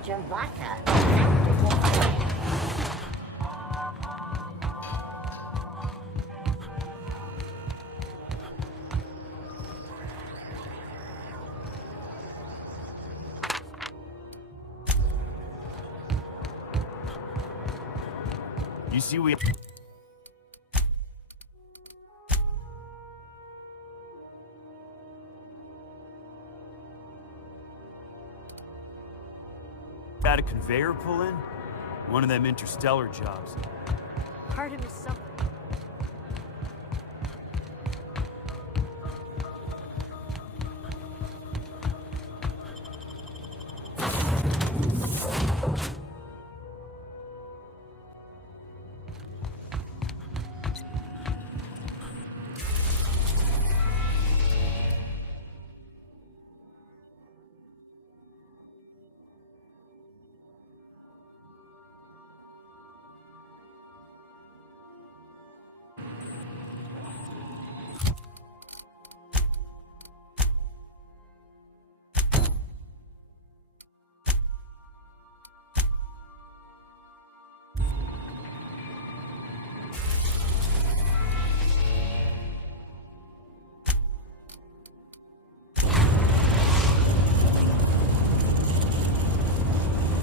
got your vodka. You see, we got a conveyor pull in? One of them interstellar jobs. Part of me something.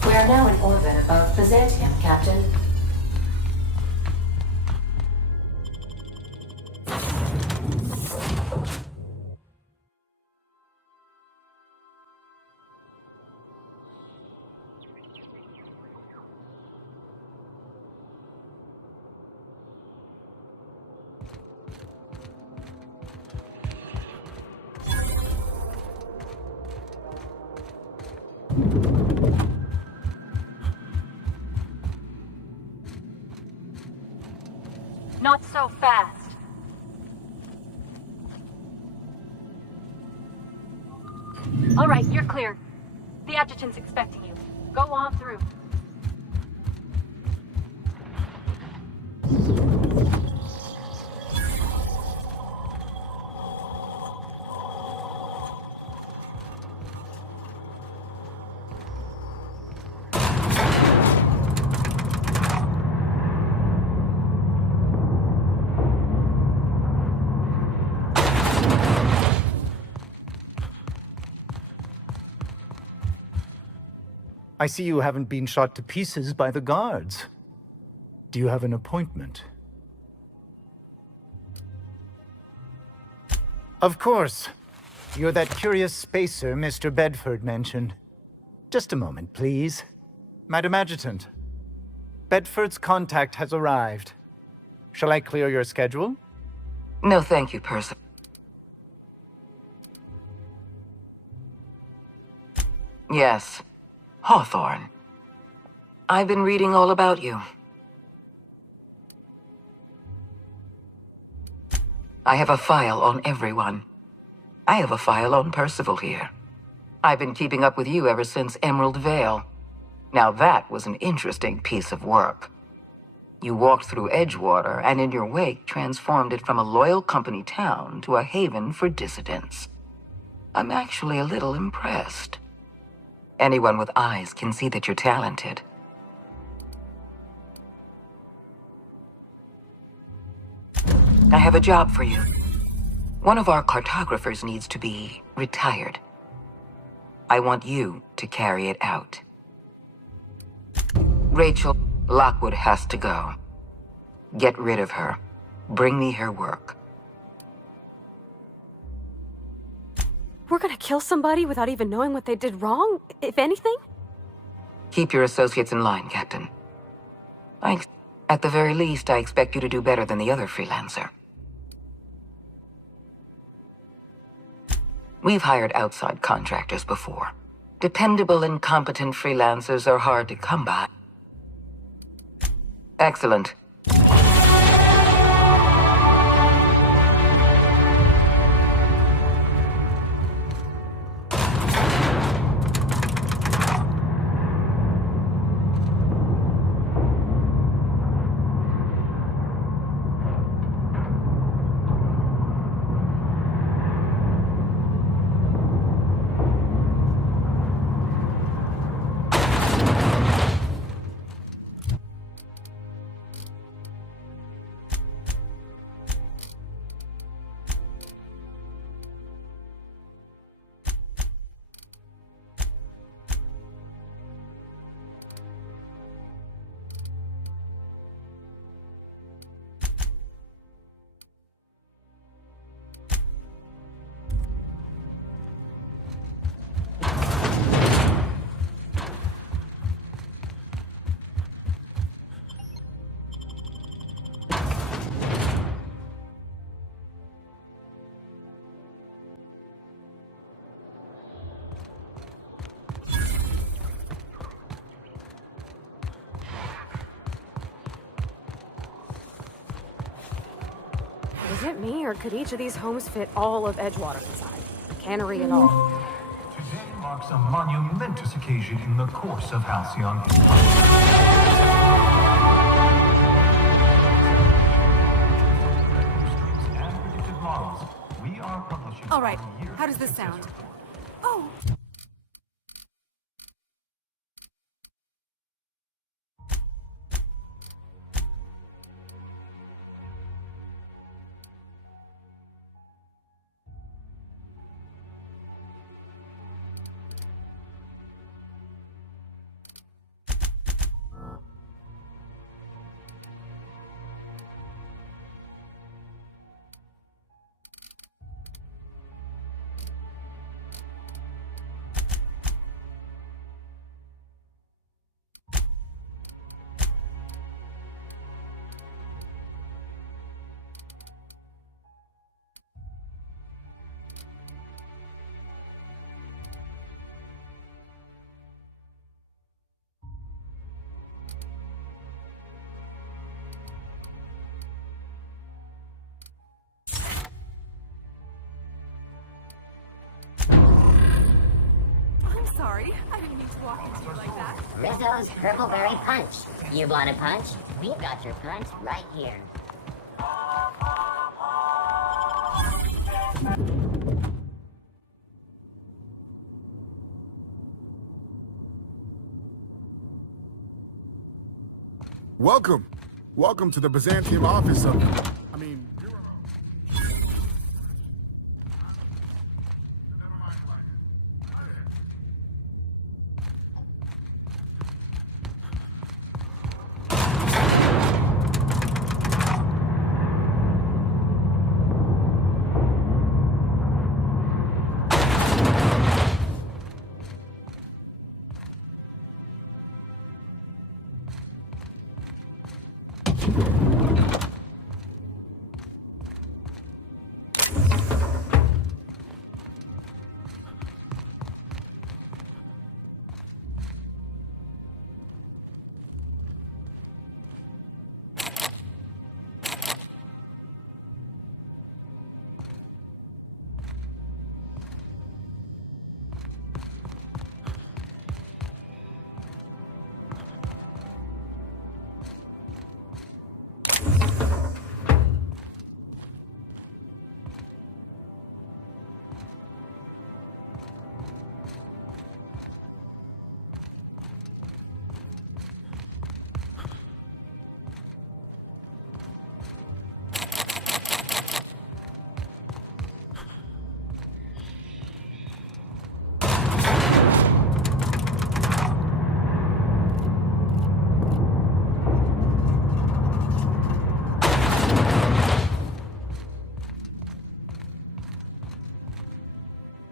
We are now in orbit above Byzantium, Captain. Not so fast. All right, you're clear. The adjutant's expecting you. Go on through. I see you haven't been shot to pieces by the guards. Do you have an appointment? Of course. You're that curious spacer Mr. Bedford mentioned. Just a moment, please. Madam Adjutant, Bedford's contact has arrived. Shall I clear your schedule? No, thank you, Percy. Yes, Hawthorne. I've been reading all about you. I have a file on everyone. I have a file on Percival here. I've been keeping up with you ever since Emerald Vale. Now that was an interesting piece of work. You walked through Edgewater and in your wake transformed it from a loyal company town to a haven for dissidents. I'm actually a little impressed. Anyone with eyes can see that you're talented. I have a job for you. One of our cartographers needs to be retired. I want you to carry it out. Rachel Lockwood has to go. Get rid of her. Bring me her work. We're gonna kill somebody without even knowing what they did wrong, if anything? Keep your associates in line, Captain. At the very least, I expect you to do better than the other freelancer. We've hired outside contractors before. Dependable and competent freelancers are hard to come by. Excellent. Is it me, or could each of these homes fit all of Edgewater inside? A cannery and all. Today marks a monumentous occasion in the course of Halcyon history. And predicted models. We are publishing. All right, our yearly how does this sound? successor. Oh! I'm sorry. I didn't mean to walk into you like that. Rizzo's Purpleberry Punch. You want a punch? We've got your punch right here. Welcome. Welcome to the Byzantium office of... I mean...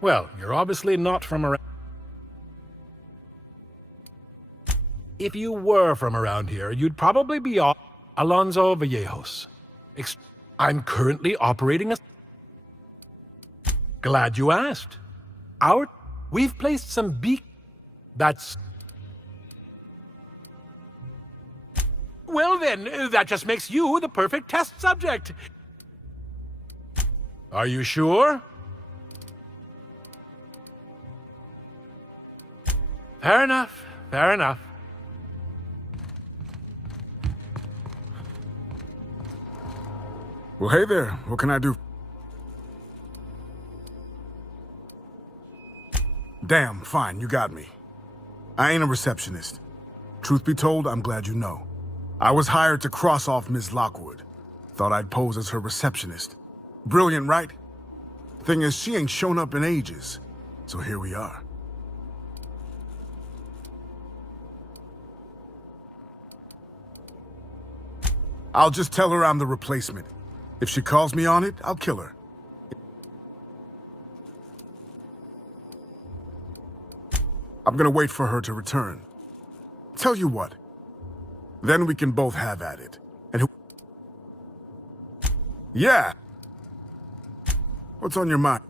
Well, you're obviously not from around... If you were from around here, you'd probably be Alonso Vallejos. I'm currently operating a... Glad you asked. We've placed some That's... Well then, that just makes you the perfect test subject. Are you sure? Fair enough. Fair enough. Well, hey there. What can I do? Damn, fine, you got me. I ain't a receptionist. Truth be told, I'm glad you know. I was hired to cross off Ms. Lockwood. Thought I'd pose as her receptionist. Brilliant, right? Thing is, she ain't shown up in ages. So here we are. I'll just tell her I'm the replacement. If she calls me on it, I'll kill her. I'm gonna wait for her to return. Tell you what. Then we can both have at it. And who... Yeah! What's on your mind?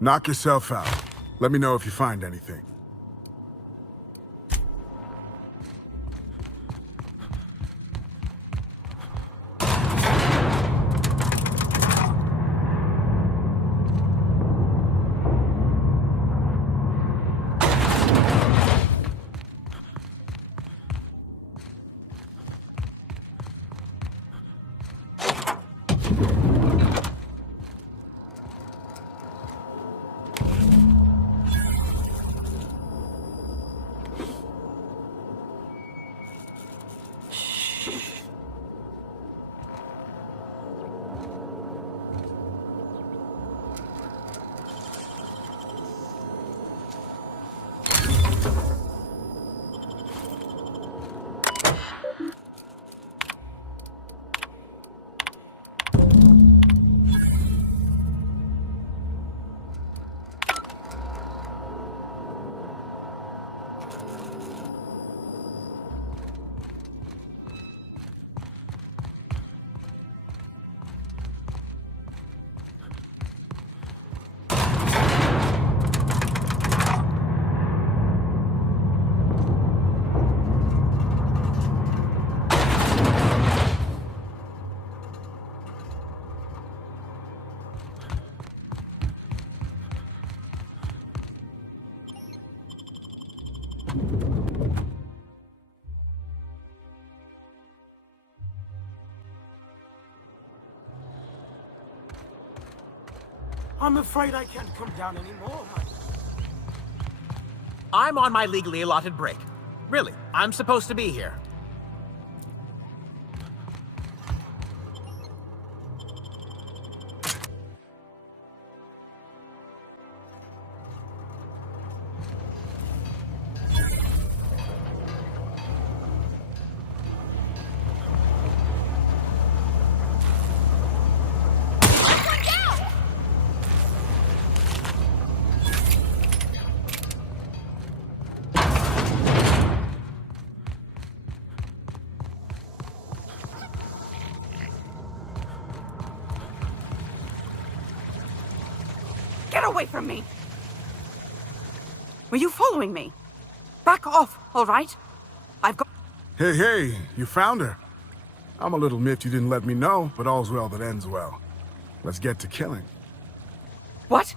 Knock yourself out. Let me know if you find anything. I'm afraid I can't come down anymore. I'm on my legally allotted break. Really, I'm supposed to be here. Get away from me! Were you following me? Back off, all right? I've got... Hey, hey, you found her. I'm a little miffed you didn't let me know, but all's well that ends well. Let's get to killing. What?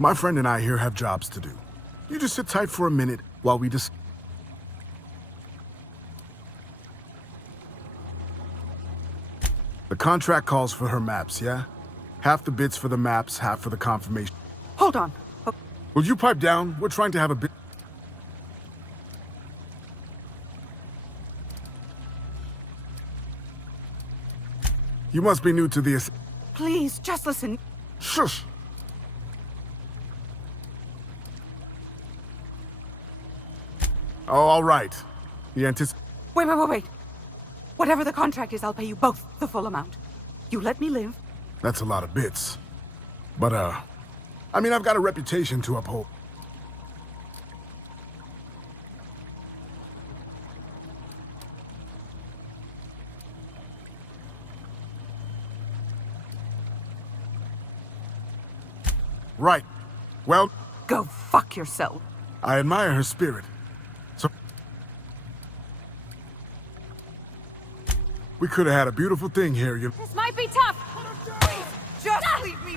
My friend and I here have jobs to do. You just sit tight for a minute while we discuss. The contract calls for her maps, yeah? Half the bits for the maps, half for the confirmation. Hold on. Will you pipe down? We're trying to have a bit... You must be new to the... Please, just listen. Shush! Oh, all right. The Wait. Whatever the contract is, I'll pay you both the full amount. You let me live. That's a lot of bits. But, I mean, I've got a reputation to uphold. Right. Well... Go fuck yourself. I admire her spirit. So... We could have had a beautiful thing here, you... This might be tough. Just leave me.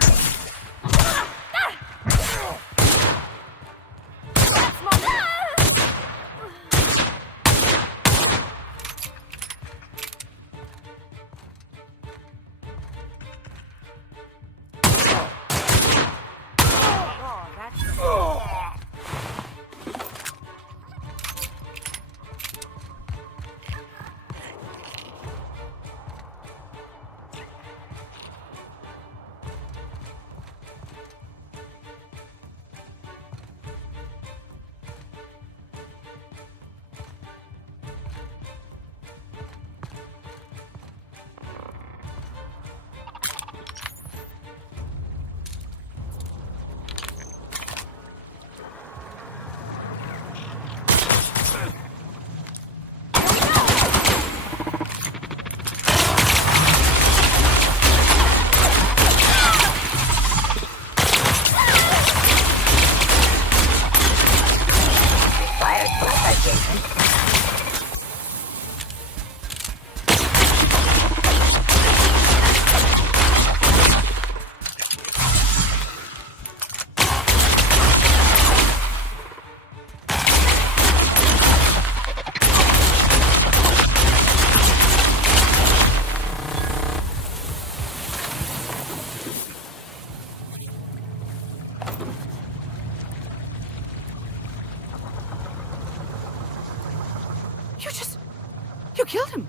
killed him.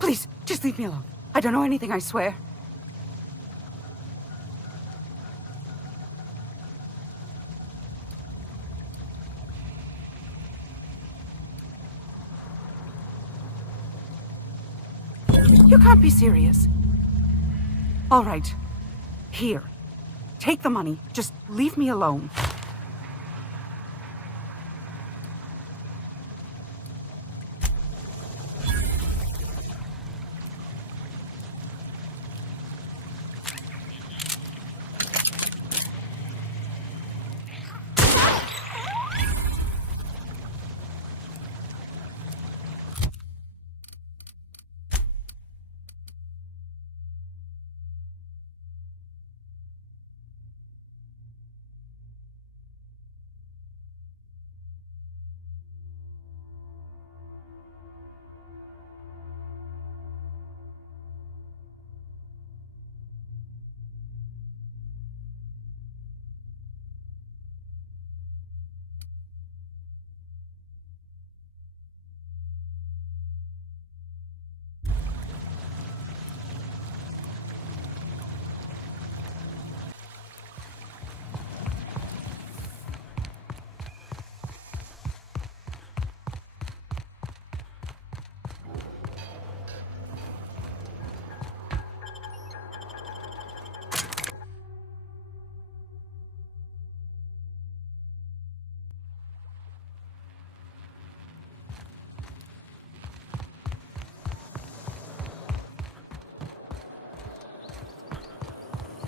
Please, just leave me alone. I don't know anything, I swear. You can't be serious. All right. Here. Take the money. Just leave me alone.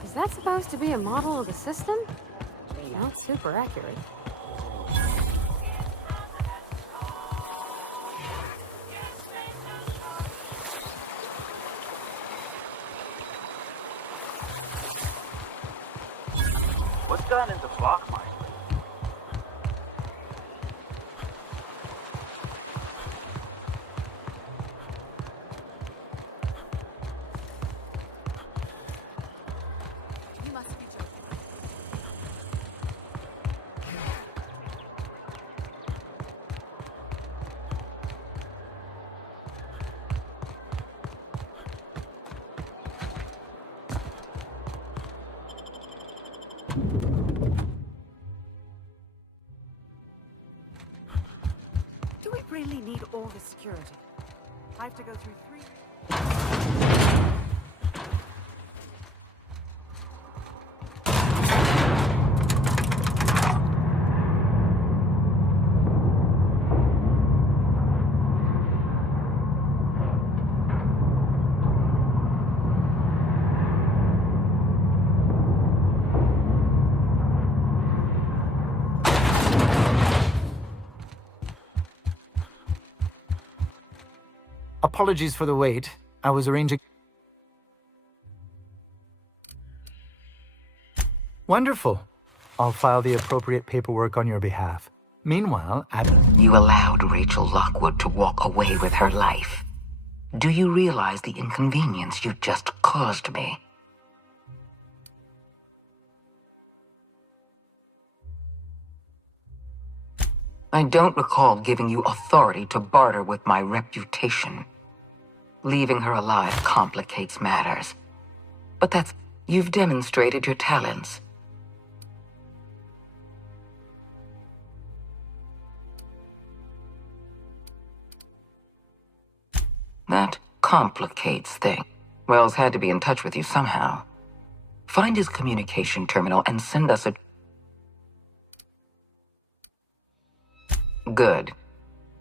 Is that supposed to be a model of the system? Not super accurate. What's gone into Bachmeister? Do we really need all this security? I have to go through 3... Apologies for the wait. I was arranging... Wonderful. I'll file the appropriate paperwork on your behalf. Meanwhile, You allowed Rachel Lockwood to walk away with her life. Do you realize the inconvenience you just caused me? I don't recall giving you authority to barter with my reputation. Leaving her alive complicates matters. But that's... You've demonstrated your talents. That complicates things. Wells had to be in touch with you somehow. Find his communication terminal and send us a... Good.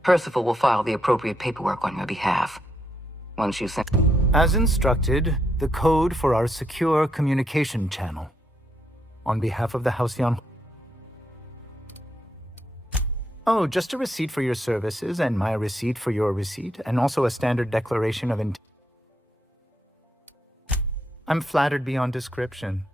Percival will file the appropriate paperwork on your behalf. Once you send... As instructed, the code for our secure communication channel. On behalf of the Halcyon... Oh, just a receipt for your services and my receipt for your receipt, and also a standard declaration of intent. I'm flattered beyond description.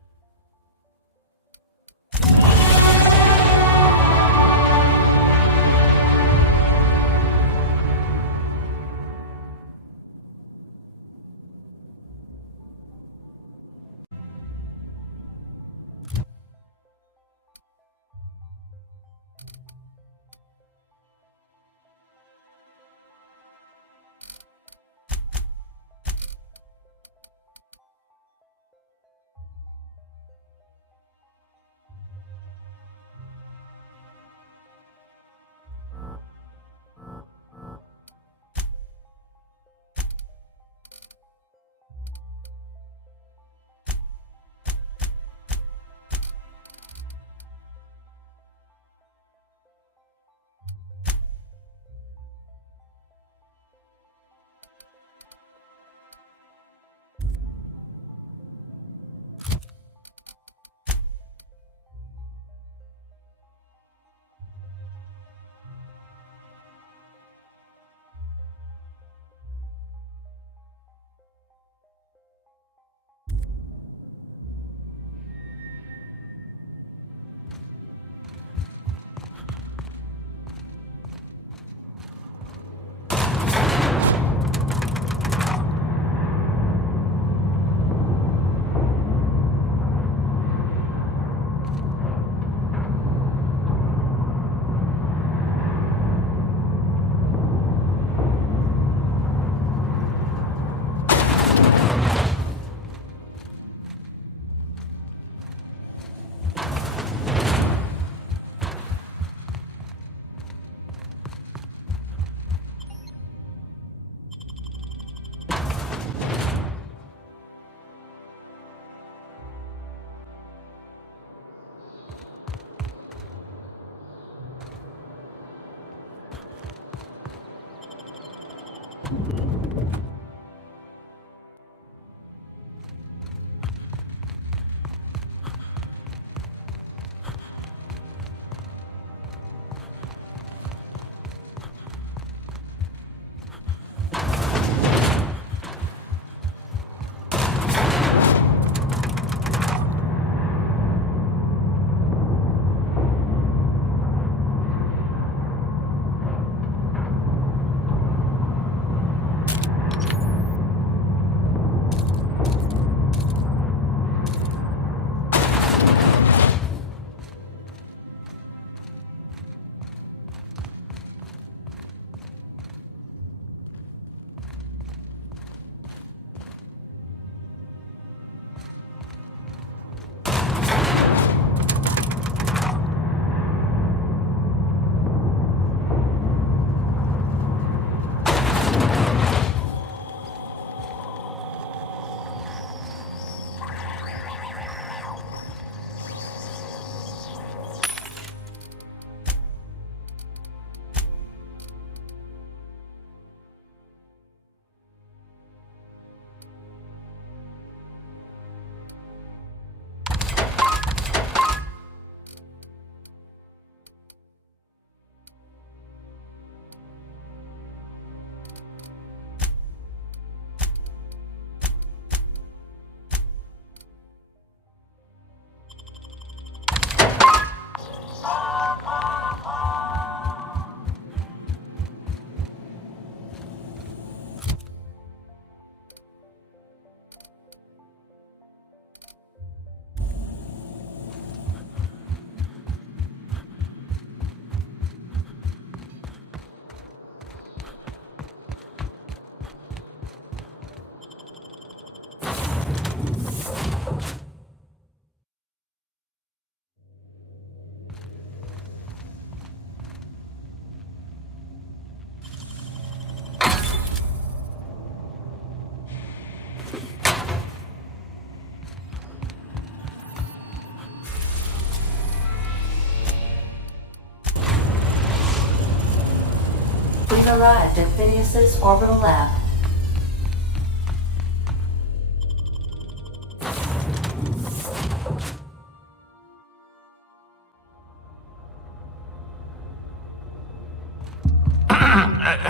arrived at Phineas's orbital lab.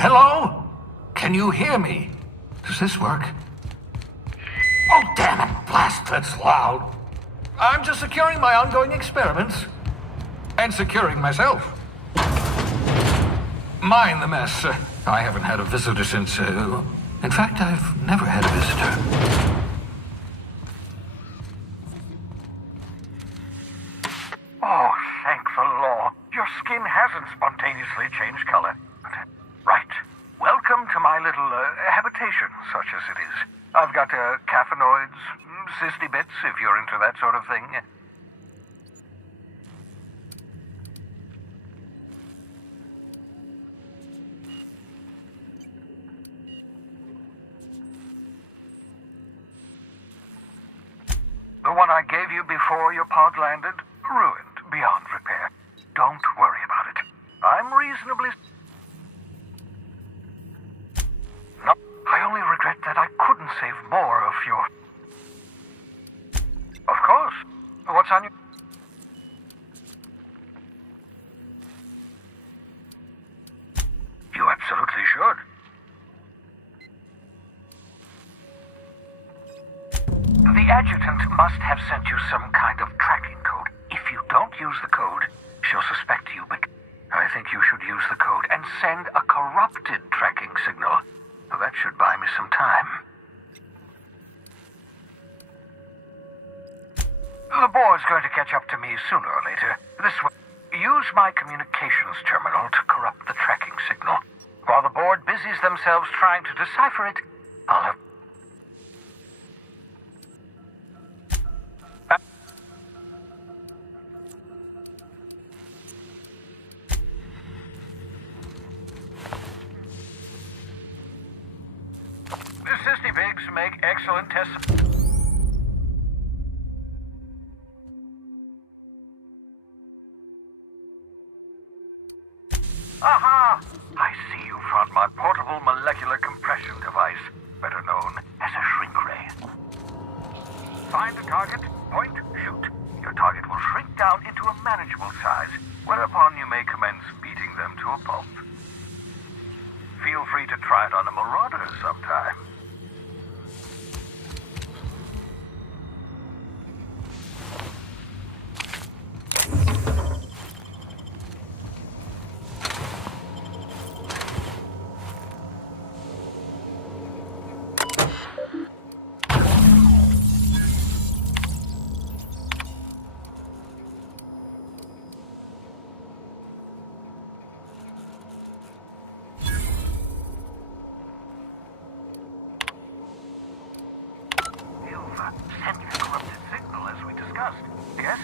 Hello? Can you hear me? Does this work? Oh, damn it! Blast, that's loud. I'm just securing my ongoing experiments. And securing myself. Mind the mess. I haven't had a visitor since, in fact, I've never had a visitor. Oh, thank the law. Your skin hasn't spontaneously changed color. Right. Welcome to my little habitation, such as it is. I've got caffeinoids, cysty bits, if you're into that sort of thing. The one I gave you before your pod landed? Ruined beyond repair. Don't worry about it. I'm reasonably... No, I only regret that I couldn't save more of your... Of course. What's on your... You absolutely should. The adjutant must have sent you some kind of tracking code. If you don't use the code, she'll suspect you, but I think you should use the code and send a corrupted tracking signal. That should buy me some time. The board's going to catch up to me sooner or later. This way, use my communications terminal to corrupt the tracking signal. While the board busies themselves trying to decipher it, I'll have... Cysty pigs make excellent tests. Aha! I see you found my portable molecular compression device, better known as a shrink ray. Find a target, point, shoot. Your target will shrink down into a manageable size, whereupon you may commence beating them to a pulp. Feel free to try it on a marauder sometime. Send me the corrupted signal as we discussed. Yes?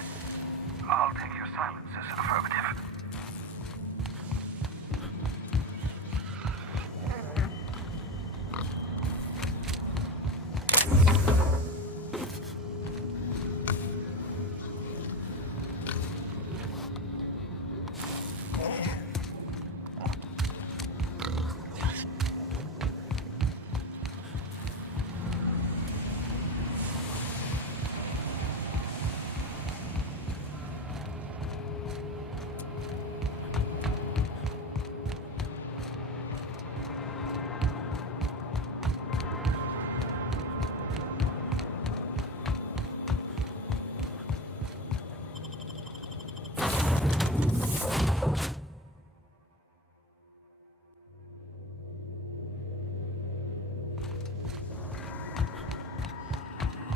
I'll take your silence as an affirmative.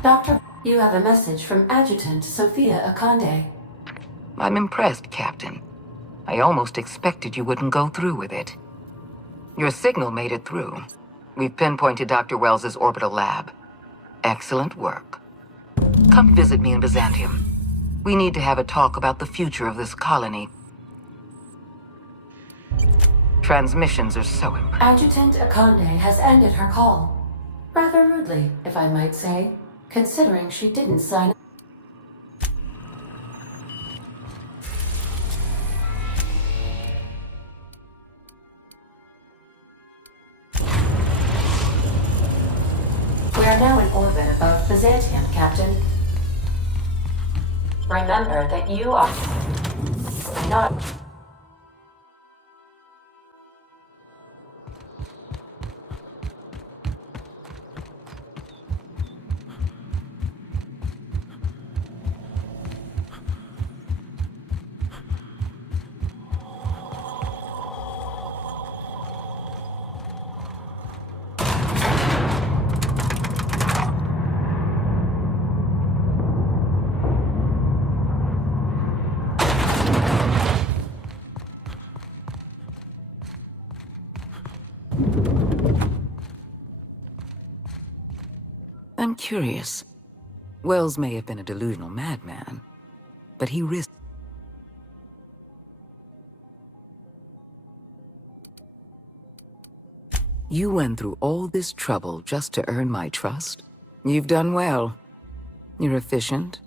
Doctor, you have a message from Adjutant Sophia Akande. I'm impressed, Captain. I almost expected you wouldn't go through with it. Your signal made it through. We've pinpointed Dr. Wells's orbital lab. Excellent work. Come visit me in Byzantium. We need to have a talk about the future of this colony. Transmissions are so impressive. Adjutant Akande has ended her call. Rather rudely, if I might say, considering she didn't sign up. now in orbit above Byzantium, Captain. Remember that you are not... I'm curious. Wells may have been a delusional madman, but he risked... You went through all this trouble just to earn my trust? You've done well. You're efficient,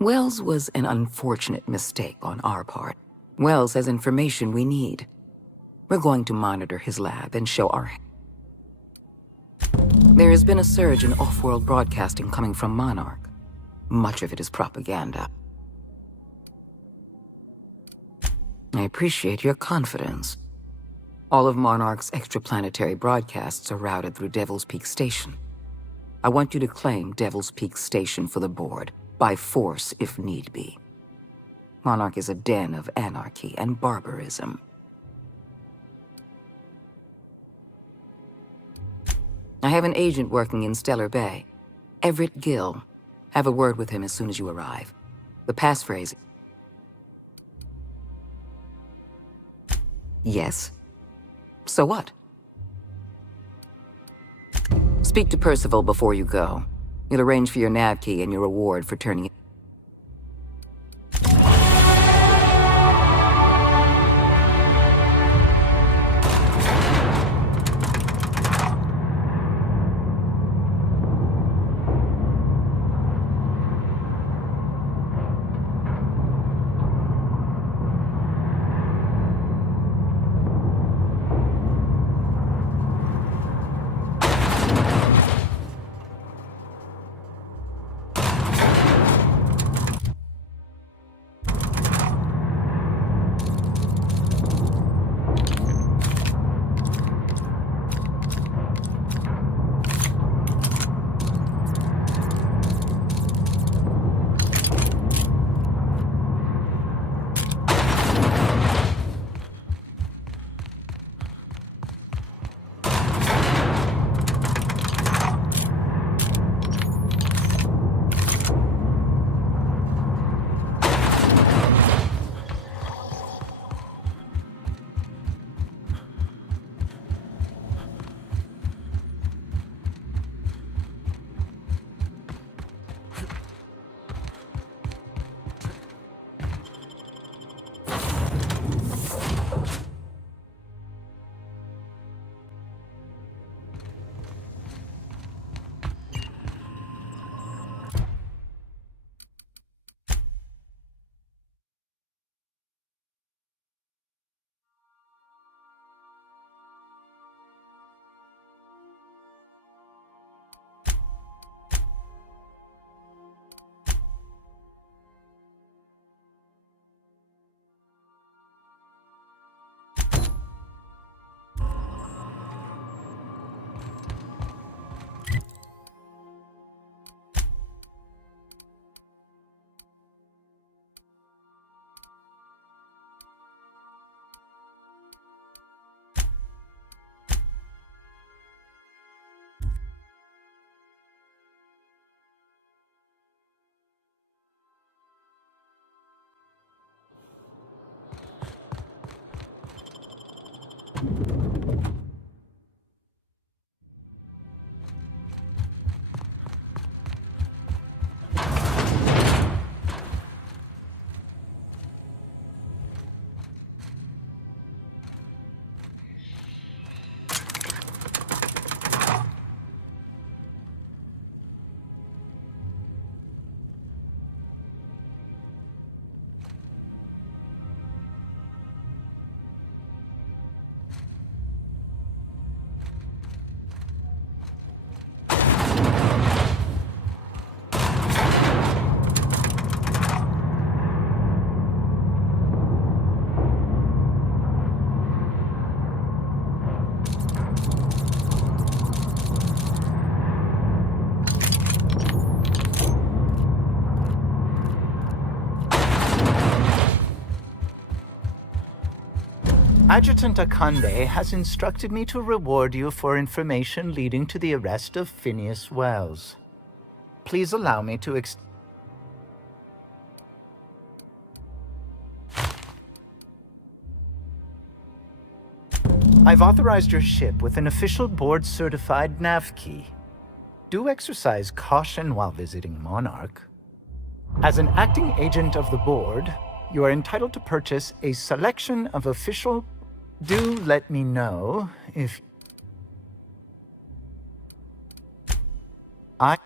Wells was an unfortunate mistake on our part. Wells has information we need. We're going to monitor his lab and show our... There has been a surge in off-world broadcasting coming from Monarch. Much of it is propaganda. I appreciate your confidence. All of Monarch's extraplanetary broadcasts are routed through Devil's Peak Station. I want you to claim Devil's Peak Station for the board, by force if need be. Monarch is a den of anarchy and barbarism. I have an agent working in Stellar Bay. Everett Gill. Have a word with him as soon as you arrive. The passphrase... Yes? So what? Speak to Percival before you go. He'll arrange for your nav key and your reward for turning it. Adjutant Akande has instructed me to reward you for information leading to the arrest of Phineas Wells. Please allow me to I've authorized your ship with an official board-certified nav key. Do exercise caution while visiting Monarch. As an acting agent of the board, you are entitled to purchase a selection of official... Do let me know if... I...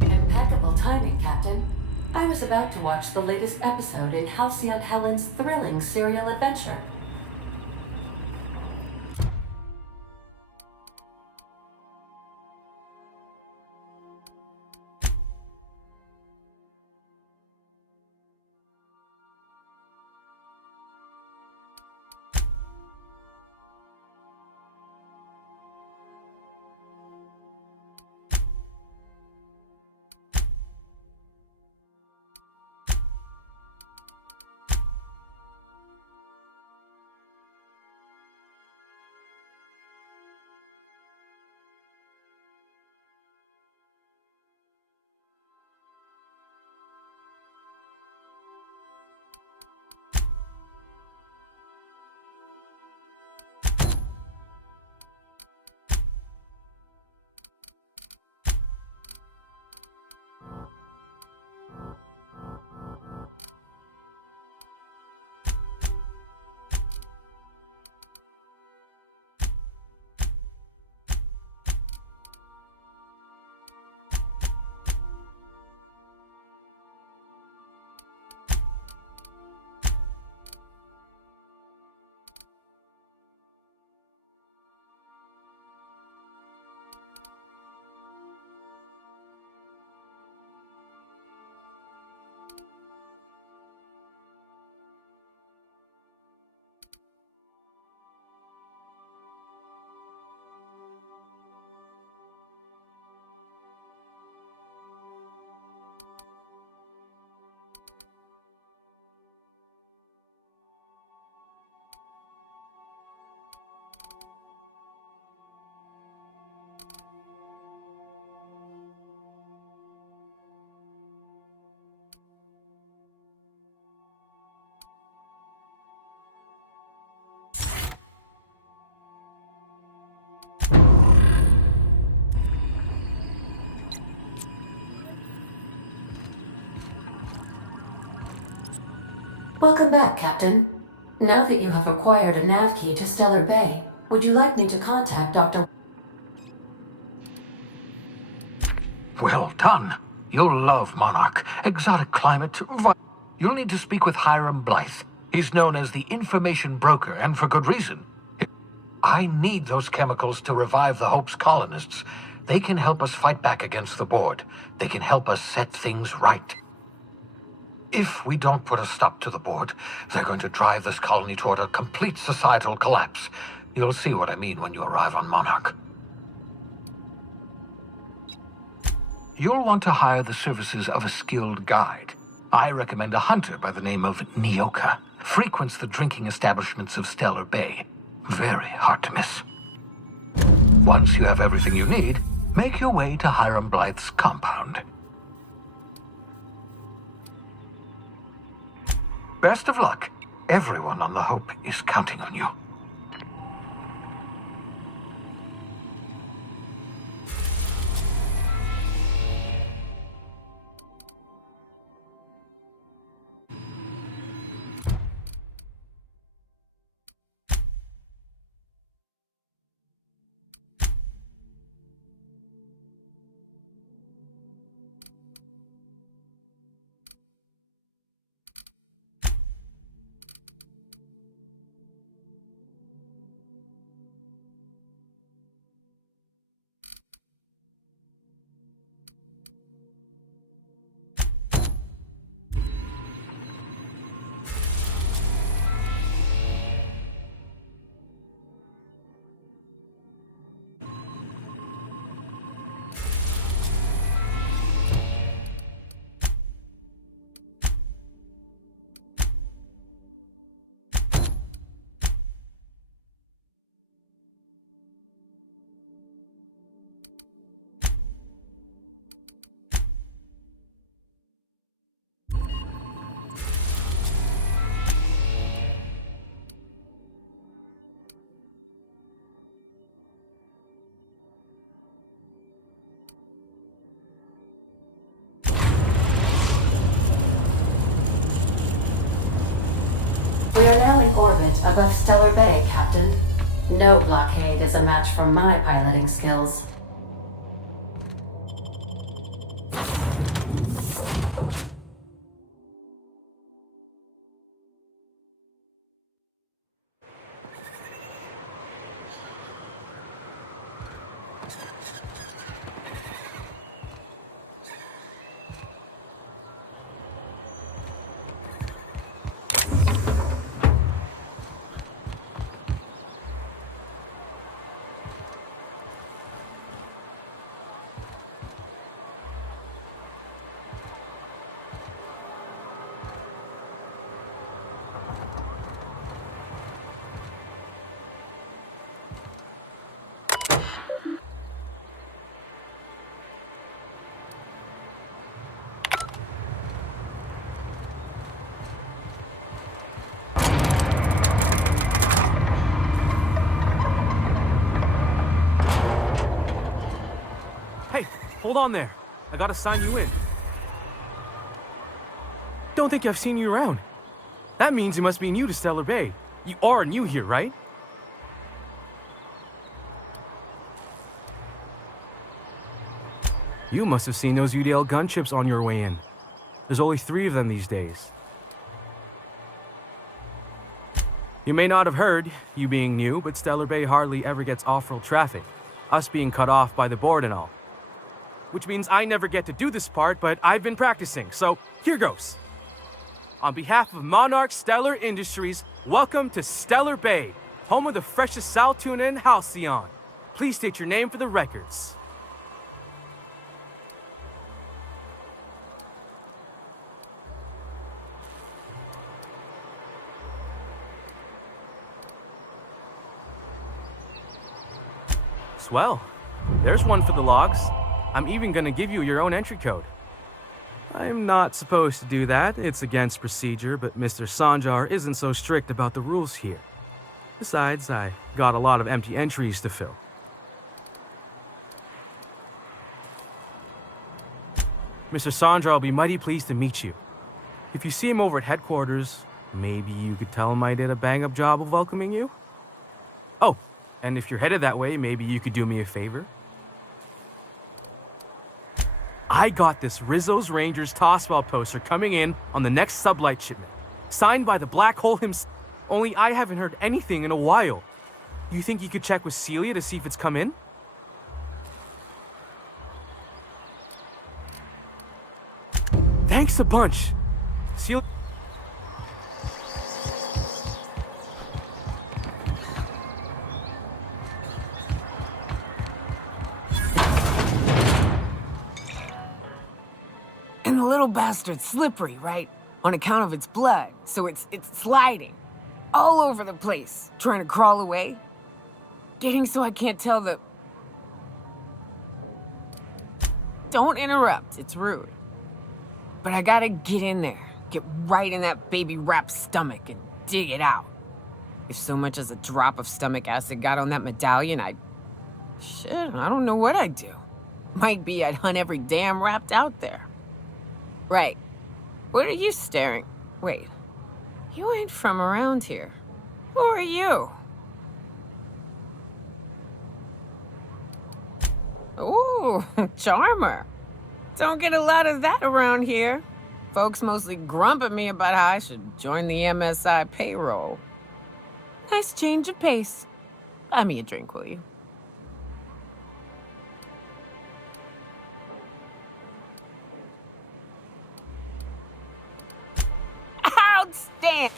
Impeccable timing, Captain. I was about to watch the latest episode in Halcyon Helen's thrilling serial adventure. Welcome back, Captain. Now that you have acquired a nav key to Stellar Bay, would you like me to contact Dr. Well done. You'll love Monarch. Exotic climate. You'll need to speak with Hiram Blythe. He's known as the information broker, and for good reason. I need those chemicals to revive the Hope's colonists. They can help us fight back against the Board. They can help us set things right. If we don't put a stop to the Board, they're going to drive this colony toward a complete societal collapse. You'll see what I mean when you arrive on Monarch. You'll want to hire the services of a skilled guide. I recommend a hunter by the name of Nyoka. Frequents the drinking establishments of Stellar Bay. Very hard to miss. Once you have everything you need, make your way to Hiram Blythe's compound. Best of luck. Everyone on the Hope is counting on you. We are now in orbit above Stellar Bay, Captain. No blockade is a match for my piloting skills. Hey, hold on there. I gotta sign you in. Don't think I've seen you around. That means you must be new to Stellar Bay. You are new here, right? You must have seen those UDL gunships on your way in. There's only 3 of them these days. You may not have heard, you being new, but Stellar Bay hardly ever gets off-road traffic, us being cut off by the Board and all. Which means I never get to do this part, but I've been practicing, so here goes. On behalf of Monarch Stellar Industries, welcome to Stellar Bay, home of the freshest sal tuna in Halcyon. Please state your name for the records. Swell. There's one for the logs. I'm even gonna give you your own entry code. I'm not supposed to do that, it's against procedure, but Mr. Sanjar isn't so strict about the rules here. Besides, I got a lot of empty entries to fill. Mr. Sanjar will be mighty pleased to meet you. If you see him over at headquarters, Maybe you could tell him I did a bang-up job of welcoming you? Oh, and if you're headed that way, maybe you could do me a favor? I got this Rizzo's Rangers Tosswell poster coming in on the next sublight shipment, signed by the Black Hole himself. Only I haven't heard anything in a while. You think you could check with Celia to see if it's come in? Thanks a bunch. Celia... And the little bastard's slippery, right? On account of its blood, so it's sliding. All over the place, trying to crawl away. Getting so I can't tell the... Don't interrupt, it's rude. But I gotta get in there, get right in that baby rap's stomach and dig it out. If so much as a drop of stomach acid got on that medallion, Shit, I don't know what I'd do. Might be I'd hunt every damn rapt out there. Right. What are you staring? Wait. You ain't from around here. Who are you? Ooh, charmer. Don't get a lot of that around here. Folks mostly grump at me about how I should join the MSI payroll. Nice change of pace. Buy me a drink, will you? Outstanding!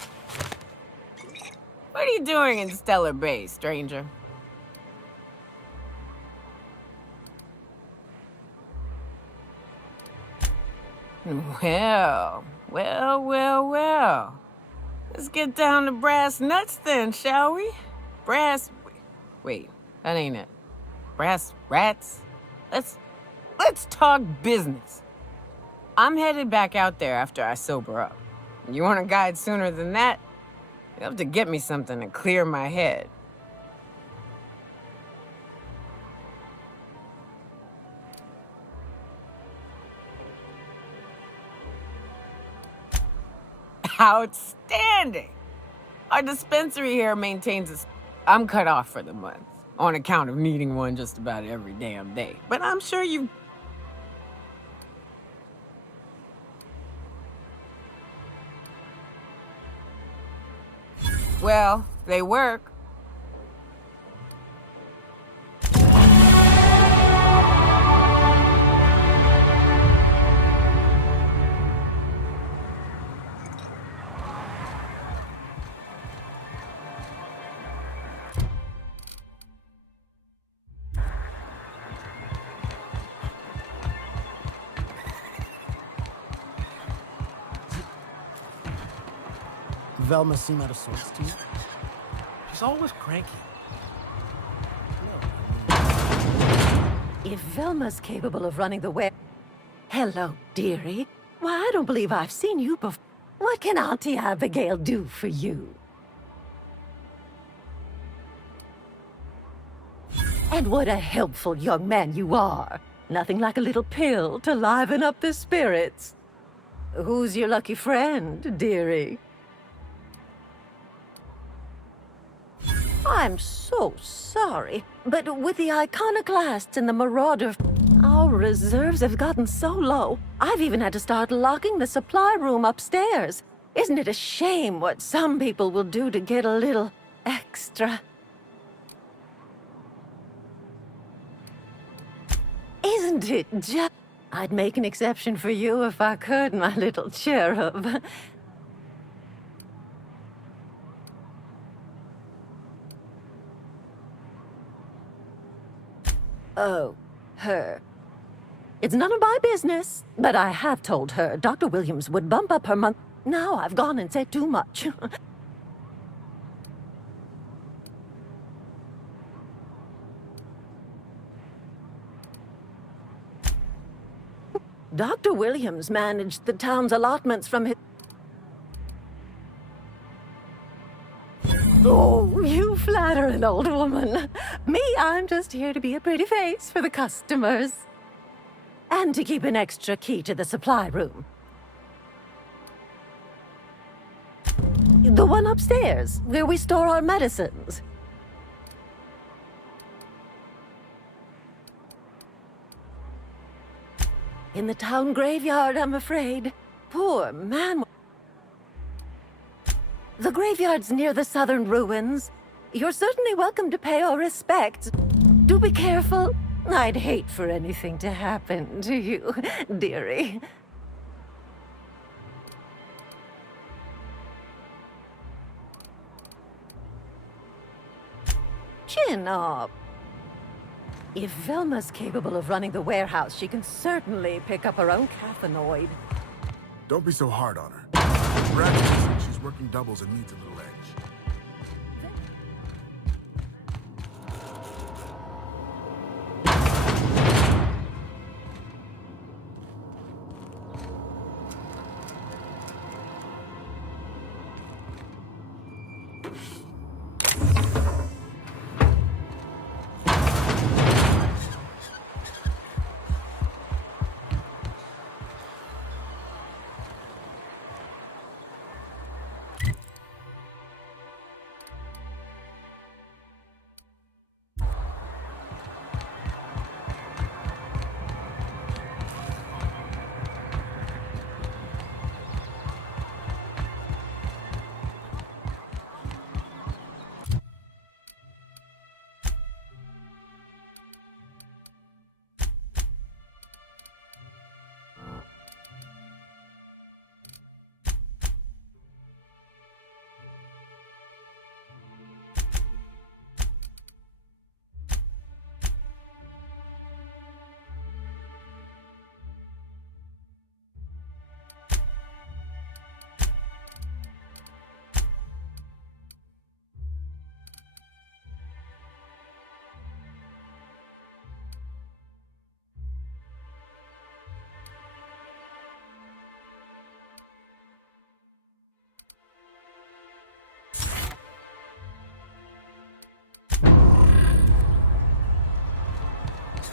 What are you doing in Stellar Bay, stranger? Well. Let's get down to brass nuts then, shall we? Wait, that ain't it. Brass rats? Let's talk business. I'm headed back out there after I sober up. You want a guide sooner than that? You have to get me something to clear my head. Outstanding! Our dispensary here maintains a... I'm cut off for the month, on account of needing one just about every damn day. But I'm sure you... Well, they work. Velma seem out of sorts to you? She's always cranky. If Velma's capable of running the web... Hello, dearie. Why, I don't believe I've seen you before. What can Auntie Abigail do for you? And what a helpful young man you are. Nothing like a little pill to liven up the spirits. Who's your lucky friend, dearie? I'm so sorry, but with the iconoclasts and the marauder, our reserves have gotten so low, I've even had to start locking the supply room upstairs. Isn't it a shame what some people will do to get a little extra? Isn't it just... I'd make an exception for you if I could, my little cherub. Oh, her. It's none of my business, but I have told her Dr. Williams would bump up her month. Now I've gone and said too much. Dr. Williams managed the town's allotments from his... Oh, you flatter an old woman. Me, I'm just here to be a pretty face for the customers. And to keep an extra key to the supply room. The one upstairs, where we store our medicines. In the town graveyard, I'm afraid. Poor man. The graveyard's near the southern ruins. You're certainly welcome to pay our respects. Do be careful. I'd hate for anything to happen to you, dearie. Chin up. If Velma's capable of running the warehouse, she can certainly pick up her own cathanoid. Don't be so hard on her. Perhaps she's working doubles and needs a little edge.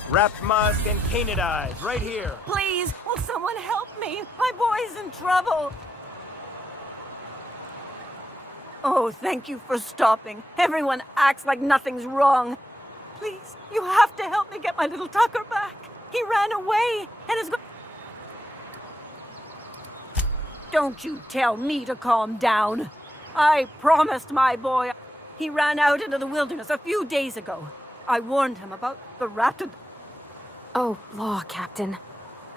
Wrapped musk and canidized, right here. Please, will someone help me? My boy's in trouble. Oh, thank you for stopping. Everyone acts like nothing's wrong. Please, you have to help me get my little Tucker back. He ran away and is Don't you tell me to calm down. I promised my boy. He ran out into the wilderness a few days ago. I warned him about the raptor. Oh, law, Captain.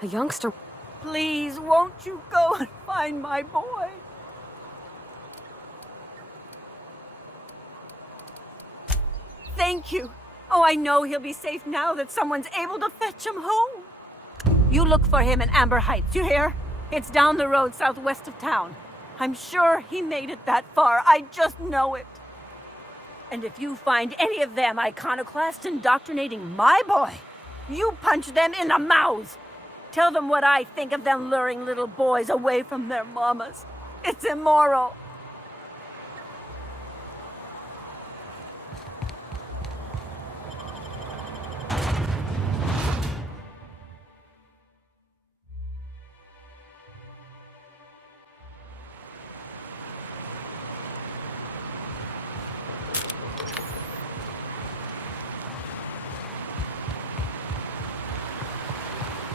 A youngster. Please, won't you go and find my boy? Thank you. Oh, I know he'll be safe now that someone's able to fetch him home. You look for him in Amber Heights, you hear? It's down the road southwest of town. I'm sure he made it that far. I just know it. And if you find any of them iconoclasts indoctrinating my boy, you punch them in the mouths. Tell them what I think of them luring little boys away from their mamas. It's immoral.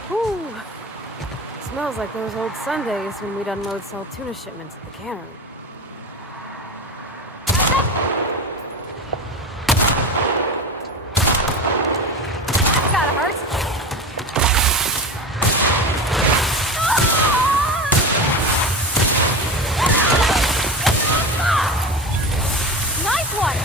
Whew. Smells like those old Sundays when we'd unload sell tuna shipments at the cannery. Gotta hurt. Nice one.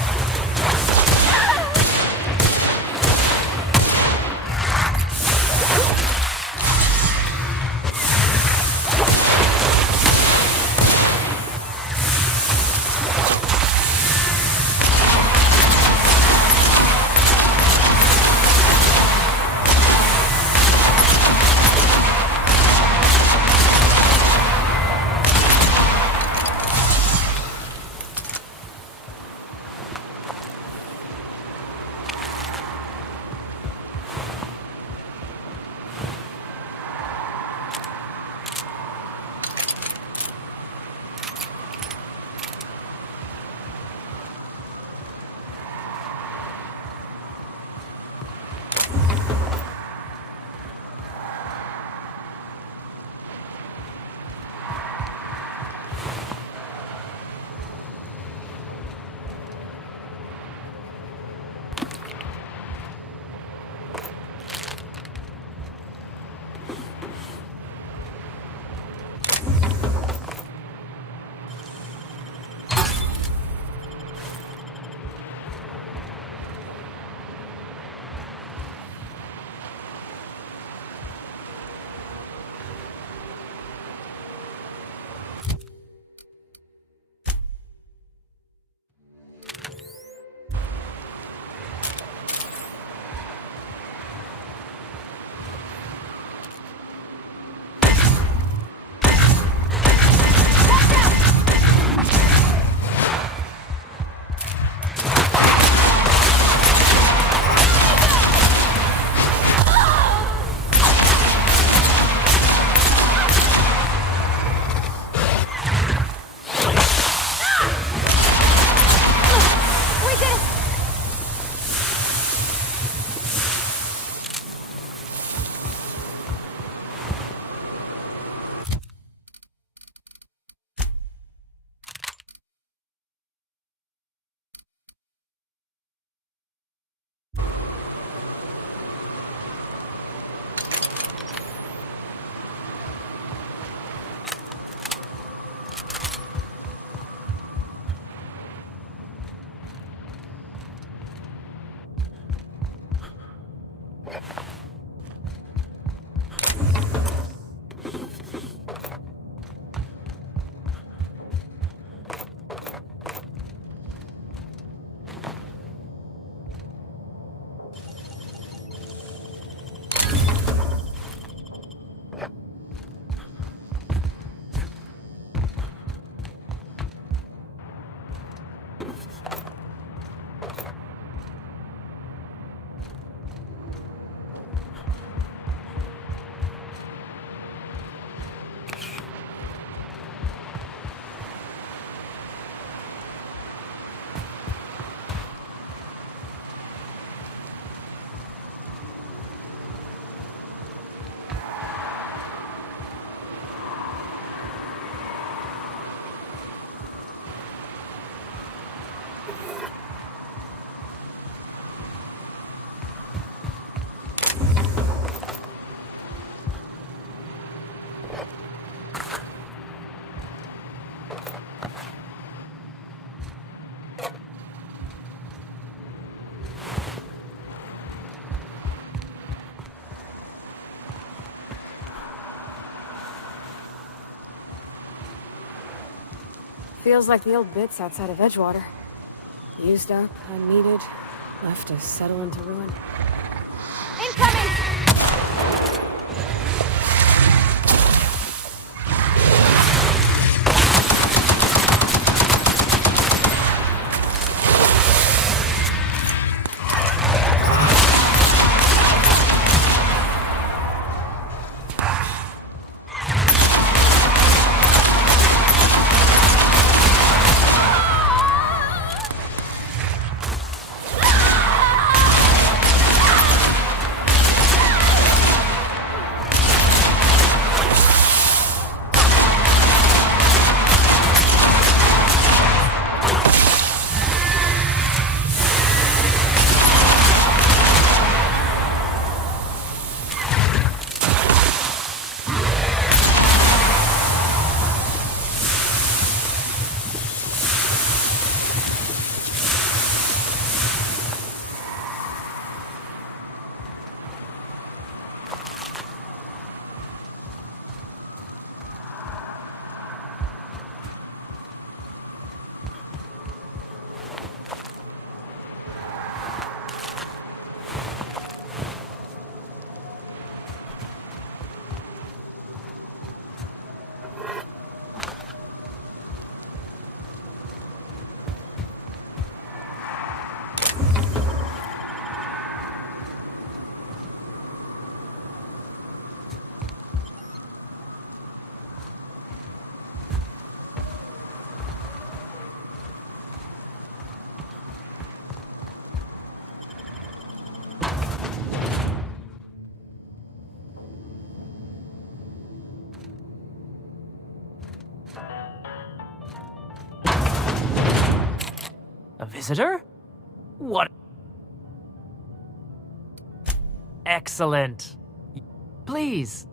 Feels like the old bits outside of Edgewater. Used up, unneeded, left to settle into ruin. Incoming! A visitor? What? Excellent. Please.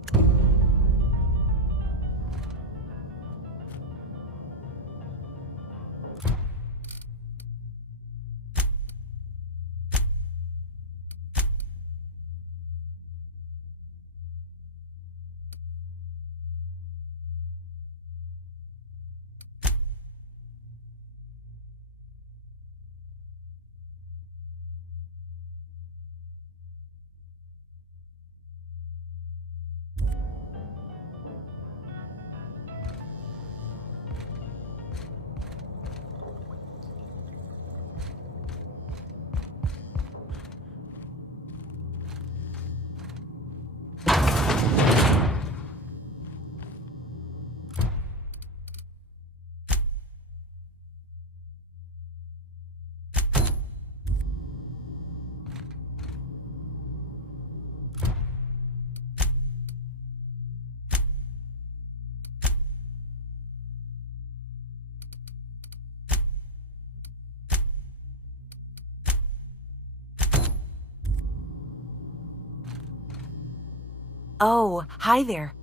Oh, hi there.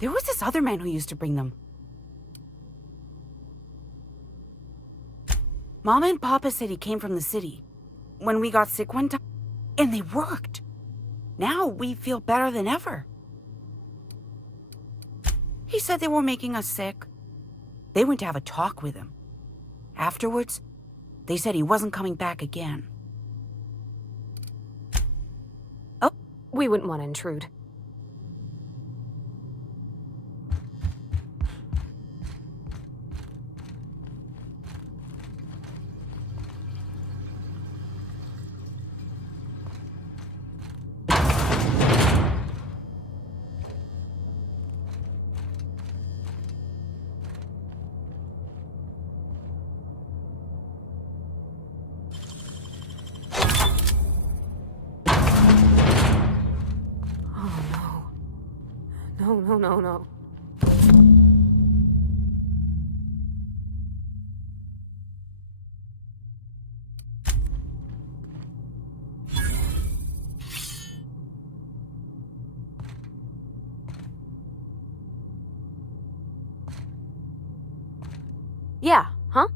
There was this other man who used to bring them. Mama and Papa said he came from the city when we got sick one time, and they worked. Now we feel better than ever. He said they were making us sick. They went to have a talk with him. Afterwards, they said he wasn't coming back again. Oh, we wouldn't want to intrude. No. Yeah, huh?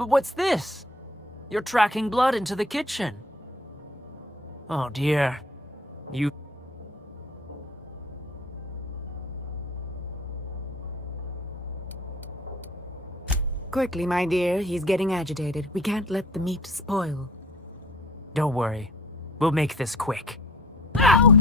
But what's this? You're tracking blood into the kitchen. Oh dear. You... Quickly, my dear. He's getting agitated. We can't let the meat spoil. Don't worry. We'll make this quick. Ow!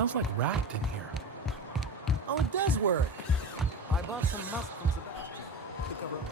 Smells like rat in here. Oh, it does work. I bought some musk from Sebastian to cover up.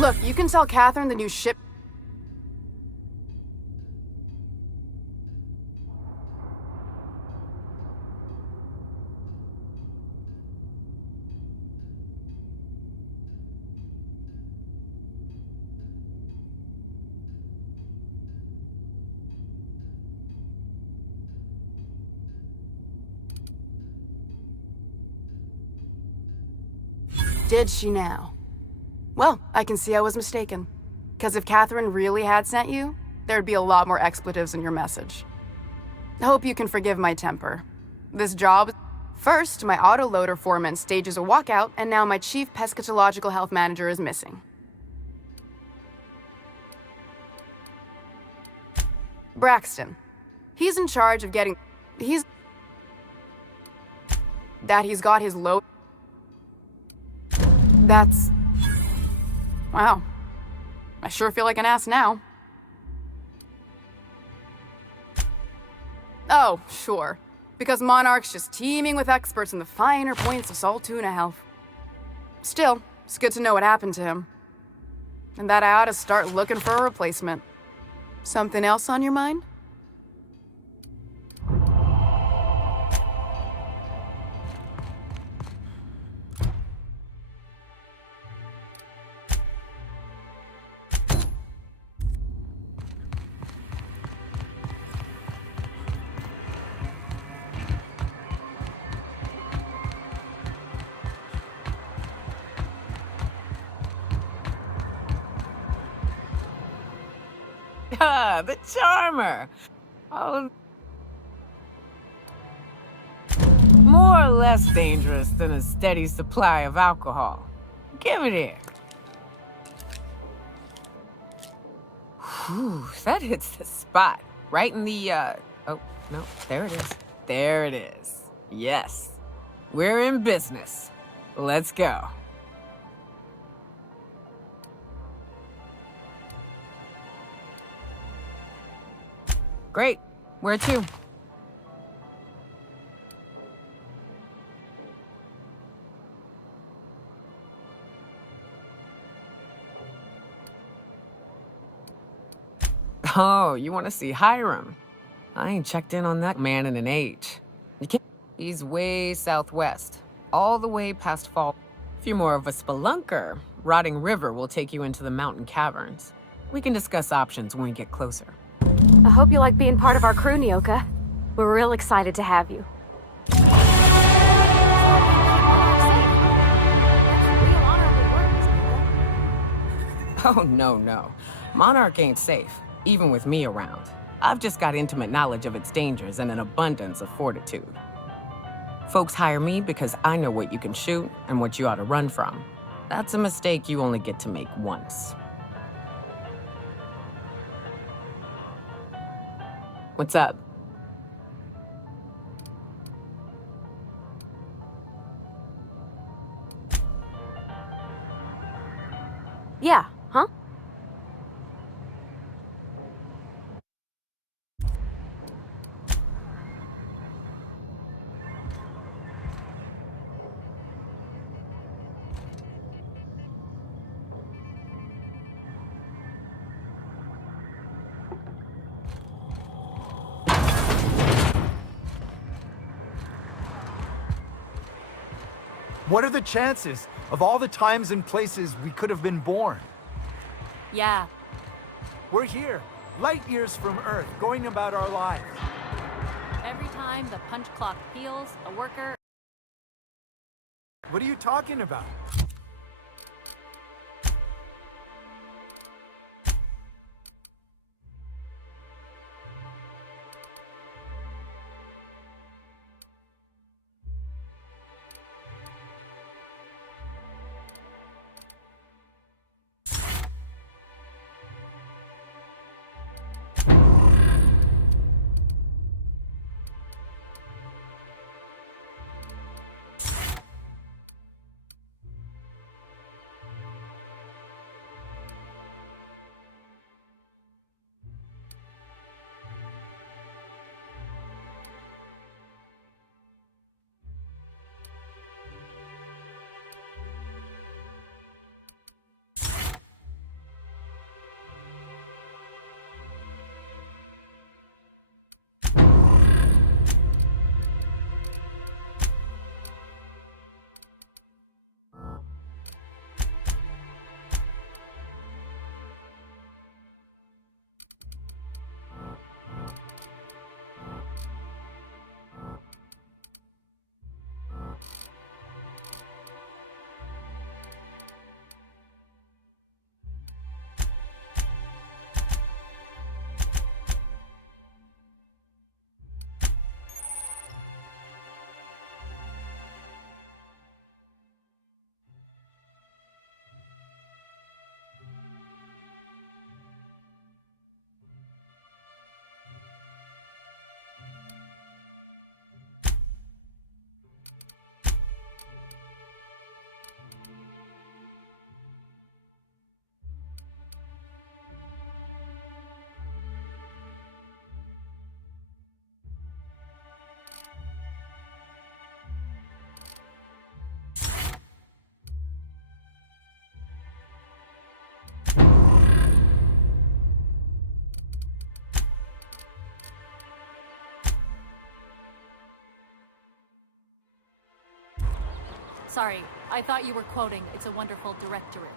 Look, you can sell Catherine the new ship. Did she now? Well, I can see I was mistaken. Because if Catherine really had sent you, there'd be a lot more expletives in your message. Hope you can forgive my temper. This job... First, my autoloader foreman stages a walkout, and now my chief pescatological health manager is missing. Braxton. He's in charge of getting... He's got his load... That's... Wow. I sure feel like an ass now. Oh, sure. Because Monarch's just teeming with experts in the finer points of salt tuna health. Still, it's good to know what happened to him. And that I ought to start looking for a replacement. Something else on your mind? Ah, the charmer. Oh, more or less dangerous than a steady supply of alcohol. Give it here. Whew, that hits the spot. Right in the, oh, no, there it is. There it is. Yes. We're in business. Let's go. Great. Where to? Oh, you want to see Hiram? I ain't checked in on that man in an age. You can't... He's way southwest, all the way past Fall. If you're more of a spelunker, Rotting River will take you into the mountain caverns. We can discuss options when we get closer. I hope you like being part of our crew, Nyoka. We're real excited to have you. Oh, no. Monarch ain't safe, even with me around. I've just got intimate knowledge of its dangers and an abundance of fortitude. Folks hire me because I know what you can shoot and what you ought to run from. That's a mistake you only get to make once. What's up? Yeah, huh? What are the chances of all the times and places we could have been born? Yeah. We're here, light years from Earth, going about our lives. Every time the punch clock peels, a worker... What are you talking about? Sorry, I thought you were quoting It's a Wonderful Directorate.